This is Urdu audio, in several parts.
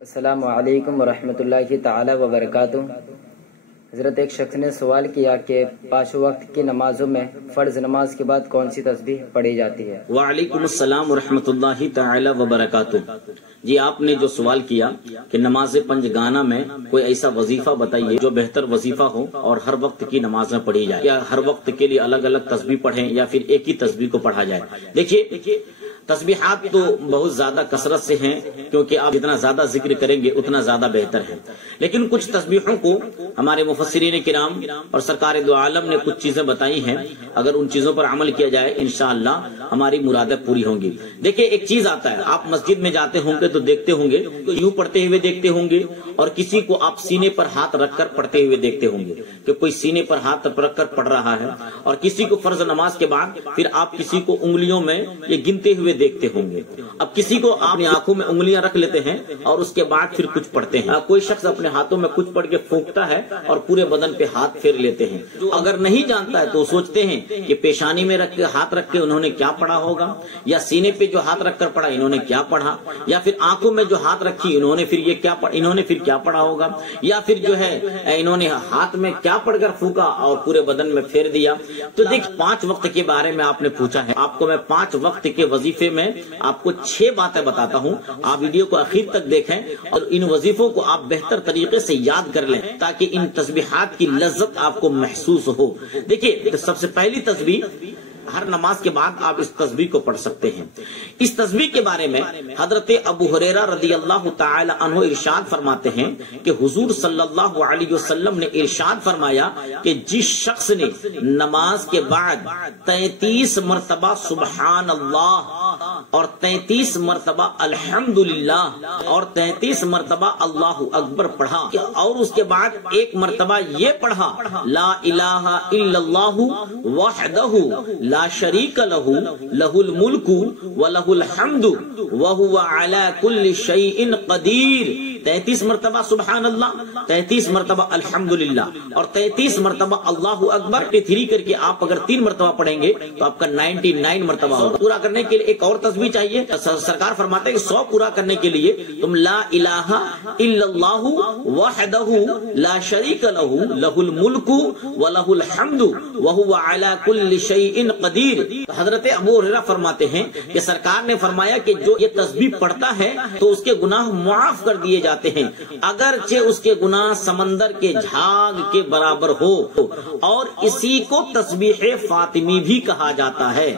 السلام علیکم ورحمۃ اللہ تعالی وبرکاتہ۔ حضرت ایک شخص نے سوال کیا کہ پانچ وقت کی نمازوں میں فرض نماز کے بعد کون سی تسبیح پڑھی جاتی ہے؟ وعلیکم السلام ورحمۃ اللہ تعالی وبرکاتہ۔ جی آپ نے جو سوال کیا کہ نماز پنج گانا میں کوئی ایسا وظیفہ بتائیے جو بہتر وظیفہ ہو اور ہر وقت کی نماز میں پڑھی جائے، یا ہر وقت کے لیے الگ الگ تسبیح پڑھیں یا پھر ایک ہی تسبیح کو پڑھا جائے۔ دیکھیے تسبیحات تو بہت زیادہ کثرت سے ہیں، کیونکہ آپ جتنا زیادہ ذکر کریں گے اتنا زیادہ بہتر ہے، لیکن کچھ تسبیحوں کو ہمارے مفسرین کرام اور سرکار دو عالم نے کچھ چیزیں بتائی ہیں، اگر ان چیزوں پر عمل کیا جائے انشاءاللہ ہماری مرادیں پوری ہوں گی۔ دیکھیں ایک چیز آتا ہے، آپ مسجد میں جاتے ہوں گے تو دیکھتے ہوں گے تو یوں پڑھتے ہوئے دیکھتے ہوں گے، اور کسی کو آپ سینے پر ہاتھ رکھ کر پڑھتے ہوئے دیکھتے ہوں گے کہ کوئی سینے پر ہاتھ رکھ کر پڑھ رہا ہے، اور کسی کو فرض نماز کے بعد پھر آپ کسی کو انگلیوں میں یہ گنتے ہوئے دیکھتے ہوں گے۔ اب کسی کو آپ اپنی آنکھوں میں انگلیاں رکھ لیتے ہیں اور اس کے بعد پھر کچھ پڑھتے ہیں، کوئی شخص اپنے ہاتھوں میں کچھ پڑھ کے پھونکتا ہے اور پورے بدن پہ ہاتھ پھیر لیتے ہیں۔ اگر نہیں جانتا ہے تو سوچتے ہیں کہ پیشانی میں رکھ کے ہاتھ رکھ کے انہوں نے کیا پڑھا ہوگا، یا سینے پہ جو ہاتھ رکھ کر پڑھا انہوں نے کیا پڑھا، یا پھر آنکھوں میں جو ہاتھ رکھی انہوں نے پھر کیا پڑھا ہوگا، یا پھر جو ہے انہوں نے ہاتھ میں کیا پڑھ کر پھونکا اور پورے بدن میں پھیر دیا۔ تو دیکھ پانچ وقت کے بارے میں آپ نے پوچھا ہے، آپ کو میں پانچ وقت کے وظیفے میں آپ کو 6 باتیں بتاتا ہوں، آپ ویڈیو کو آخر تک دیکھیں اور ان وظیفوں کو آپ بہتر طریقے سے یاد کر لیں تاکہ ان تسبیحات کی لذت آپ کو محسوس ہو۔ دیکھیے سب سے پہلی تسبیح، ہر نماز کے بعد آپ اس تسبیح کو پڑھ سکتے ہیں۔ اس تسبیح کے بارے میں حضرت ابو ہریرہ رضی اللہ تعالی عنہ ارشاد فرماتے ہیں کہ حضور صلی اللہ علیہ وسلم نے ارشاد فرمایا کہ جس شخص نے نماز کے بعد 33 مرتبہ سبحان اللہ اور 33 مرتبہ الحمدللہ اور 33 مرتبہ اللہ اکبر پڑھا، اور اس کے بعد ایک مرتبہ یہ پڑھا لا الہ الا اللہ وحدہ لا شریک لہ لہ الملک ولہ الحمد وہو علی کل شیء قدیر، 33 مرتبہ سبحان اللہ، 33 مرتبہ الحمدللہ اور 33 مرتبہ اللہ اکبر، 3 کر کے آپ اگر 3 مرتبہ پڑھیں گے تو آپ کا 99 مرتبہ ہوگا۔ پورا کرنے کے لیے ایک اور تسبیح چاہیے، سرکار فرماتے ہیں کہ 100 پورا کرنے کے لیے تم لا الہ الا اللہ وحدہ لا شریک لہ لہ الملک ولہ الحمد وہو علی کل شیء قدیر۔ حضرت ابو ہریرہ فرماتے ہیں کہ سرکار نے فرمایا کہ جو یہ تسبیح پڑھتا ہے تو اس کے گناہ معاف کر دیے جاتے ہیں، اگرچہ اس کے گناہ سمندر کے جھاگ کے برابر ہو، اور اسی کو تسبیح فاطمی بھی کہا جاتا ہے۔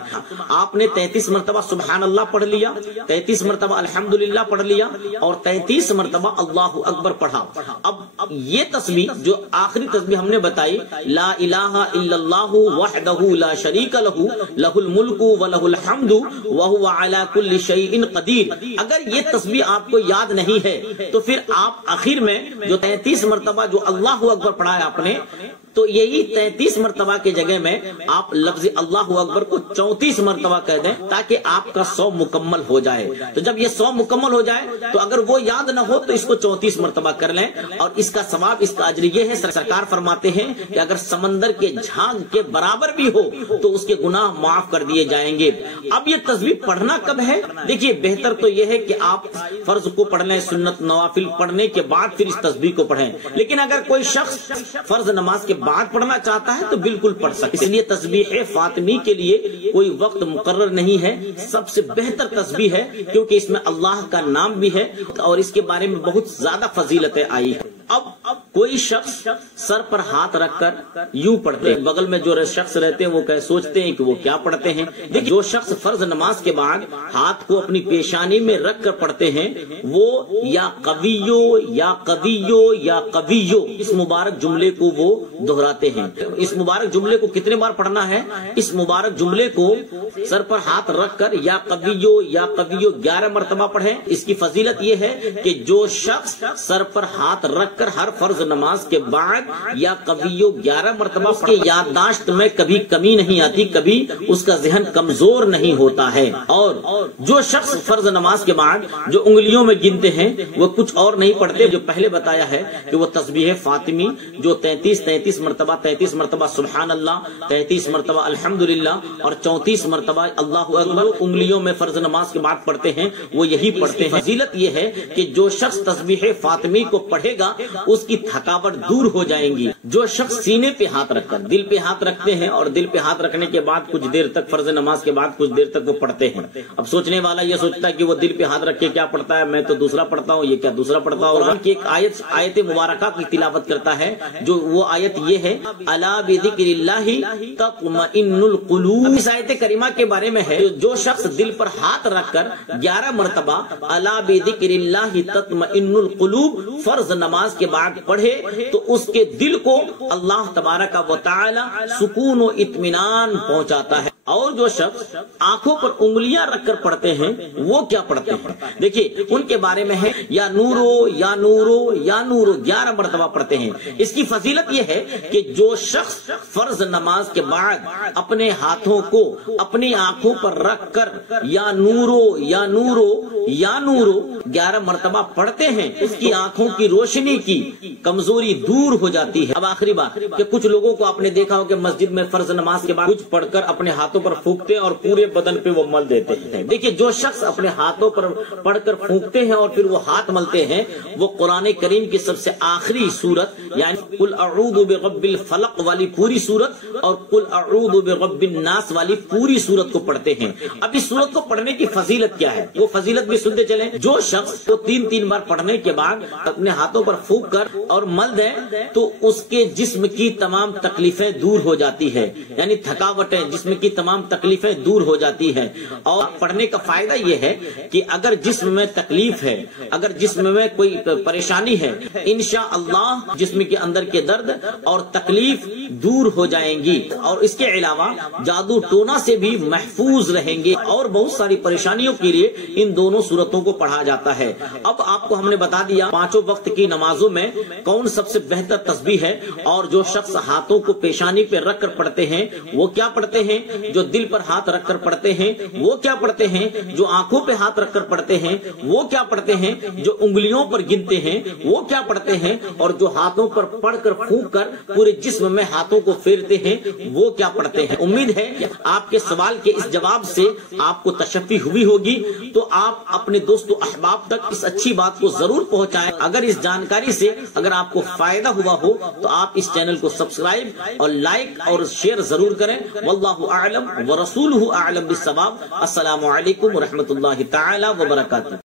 آپ نے 33 مرتبہ سبحان اللہ پڑھ لیا، 33 مرتبہ الحمدللہ پڑھ لیا اور 33 مرتبہ اللہ اکبر پڑھا۔ اب یہ تسبیح جو آخری تسبیح ہم نے بتائی لا الہ الا اللہ وحدہ لا شریک لہ لہ الملک ولہ الحمد وہو علی کل شیء قدیر، اگر یہ تسبیح آپ کو یاد نہیں ہے تو پھر آپ آخر میں جو 33 مرتبہ جو اللہ اکبر پڑھا ہے آپ نے، تو یہی 33 مرتبہ کے جگہ میں آپ لفظ اللہ اکبر کو 34 مرتبہ کہہ دیں تاکہ آپ کا 100 مکمل ہو جائے۔ تو جب یہ 100 مکمل ہو جائے تو اگر وہ یاد نہ ہو تو اس کو 34 مرتبہ کر لیں، اور اس کا ثواب، اس کا اجر یہ ہے، سرکار فرماتے ہیں کہ اگر سمندر کے جھاگ کے برابر بھی ہو تو اس کے گناہ معاف کر دیے جائیں گے۔ اب یہ تسبیح پڑھنا کب ہے؟ دیکھیے بہتر تو یہ ہے کہ آپ فرض کو پڑھ لیں، سنت نوافل پڑھنے کے بعد پھر اس تسبیح کو پڑھیں، لیکن اگر کوئی شخص فرض نماز کے بعد پڑھنا چاہتا ہے تو بالکل پڑھ سکتے۔ اس لیے تسبیح فاطمی کے لیے کوئی وقت مقرر نہیں ہے، سب سے بہتر تسبیح ہے کیونکہ اس میں اللہ کا نام بھی ہے اور اس کے بارے میں بہت زیادہ فضیلتیں آئی ہیں۔ اب کوئی شخص سر پر ہاتھ رکھ کر یوں پڑھتے ہیں، بغل میں جو شخص رہتے ہیں وہ سوچتے ہیں کہ وہ کیا پڑھتے ہیں۔ دیکھیں جو شخص فرض نماز کے بعد ہاتھ کو اپنی پیشانی میں رکھ کر پڑھتے ہیں وہ یا قویو یا قویو یا قویو، اس مبارک جملے کو وہ دہراتے ہیں۔ اس مبارک جملے کو کتنے بار پڑھنا ہے؟ اس مبارک جملے کو سر پر ہاتھ رکھ کر یا قویو 11 مرتبہ پڑھیں۔ اس کی فضیلت یہ ہے کہ جو شخص سر پر ہاتھ رکھ کر ہر فرض فرض نماز کے بعد یا کبھی 11 مرتبہ اس کے یادداشت میں کبھی کمی نہیں آتی، کبھی اس کا ذہن کمزور نہیں ہوتا ہے۔ اور جو شخص فرض نماز کے بعد جو انگلیوں میں گنتے ہیں وہ کچھ اور نہیں پڑھتے، جو پہلے بتایا ہے کہ وہ تسبیح فاطمی جو 33 مرتبہ سبحان اللہ، 33 مرتبہ الحمدللہ اور 34 مرتبہ اللہ اکبر انگلیوں میں فرض نماز کے بعد پڑھتے ہیں، وہ یہی پڑھتے ہیں۔ فضیلت یہ ہے کہ جو شخص تسبیح فاطمی کو پڑھے گا اس کی تھکاوٹ دور ہو جائیں گی۔ جو شخص سینے پہ ہاتھ رکھ کر دل پہ ہاتھ رکھتے ہیں اور دل پہ ہاتھ رکھنے کے بعد کچھ دیر تک فرض نماز کے بعد کچھ دیر تک وہ پڑھتے ہیں، اب سوچنے والا یہ سوچتا ہے کہ وہ دل پہ ہاتھ رکھ کے کیا پڑھتا ہے، میں تو دوسرا پڑھتا ہوں، یہ کیا دوسرا پڑھتا ہوں۔ قرآن کی ایک آیت مبارکہ کی تلاوت کرتا ہے، جو وہ آیت یہ ہے الا بذکر اللہ تطمئن القلوب۔ اس آیت کریمہ کے بارے میں ہے جو شخص دل پر ہاتھ رکھ کر 11 مرتبہ الا بذکر اللہ تطمئن القلوب فرض نماز کے بعد پڑھے تو اس کے دل کو اللہ تبارک و تعالی سکون و اطمینان پہنچاتا ہے۔ اور جو شخص آنکھوں پر انگلیاں رکھ کر پڑھتے ہیں وہ کیا پڑھتے ہیں؟ دیکھیے ان کے بارے میں ہے یا نورو یا نورو یا نورو 11 مرتبہ پڑھتے ہیں۔ اس کی فضیلت یہ ہے کہ جو شخص فرض نماز کے بعد اپنے ہاتھوں کو اپنی آنکھوں پر رکھ کر یا نورو یا نورو یا نورو 11 مرتبہ پڑھتے ہیں اس کی آنکھوں کی روشنی کی کمزوری دور ہو جاتی ہے۔ اب آخری بات کہ کچھ لوگوں کو آپ نے دیکھا ہو کہ مسجد میں فرض نماز کے بعد کچھ پڑھ کر اپنے ہاتھوں پر پھونکتے ہیں اور پورے بدن پہ وہ مل دیتے ہیں۔ دیکھیے جو شخص اپنے ہاتھوں پر پڑھ کر پھونکتے ہیں اور پھر وہ ہاتھ ملتے ہیں وہ قرآن کریم کی سب سے آخری سورت یعنی قل اعوذ برب الفلق والی پوری سورت اور قل اعوذ برب الناس والی پوری سورت کو پڑھتے ہیں۔ اب اس سورت کو پڑھنے کی فضیلت کیا ہے وہ فضیلت بھی سنتے چلیں۔ جو شخص کو 3 بار پڑھنے کے بعد اپنے ہاتھوں پر پھونک کر اور مل دے تو اس کے جسم کی تمام تکلیفیں دور ہو جاتی ہے، یعنی تھکاوٹیں جسم کی تمام تکلیفیں دور ہو جاتی ہے۔ اور پڑھنے کا فائدہ یہ ہے کہ اگر جسم میں تکلیف ہے، اگر جسم میں کوئی پریشانی ہے، انشاءاللہ جسم کے اندر کے درد اور تکلیف دور ہو جائیں گی اور اس کے علاوہ جادو ٹونا سے بھی محفوظ رہیں گے اور بہت ساری پریشانیوں کے لیے ان دونوں صورتوں کو پڑھا جاتا ہے۔ اب آپ کو ہم نے بتا دیا 5 وقت کی نمازوں میں کون سب سے بہتر تسبیح ہے اور جو شخص ہاتھوں کو پیشانی پہ رکھ کر پڑھتے ہیں وہ کیا پڑھتے ہیں، جو دل پر ہاتھ رکھ کر پڑھتے ہیں وہ کیا پڑھتے ہیں، جو آنکھوں پہ ہاتھ رکھ کر پڑھتے ہیں وہ کیا پڑھتے ہیں، جو انگلیوں پر گنتے ہیں وہ کیا پڑھتے ہیں اور جو ہاتھوں پر پڑھ کر پھونک کر پورے جسم میں ہاتھوں کو پھیرتے ہیں وہ کیا پڑھتے ہیں۔ امید ہے کہ آپ کے سوال کے اس جواب سے آپ کو تشفی ہوئی ہوگی، تو آپ اپنے دوست و احباب تک اس اچھی بات کو ضرور پہنچائیں۔ اگر اس جانکاری سے اگر آپ کو فائدہ ہوا ہو تو آپ اس چینل کو سبسکرائب اور لائک اور شیئر ضرور کریں۔ واللہ اعلم ورسولہ اعلم بالصواب۔ السلام علیکم ورحمۃ اللہ تعالی وبرکاتہ۔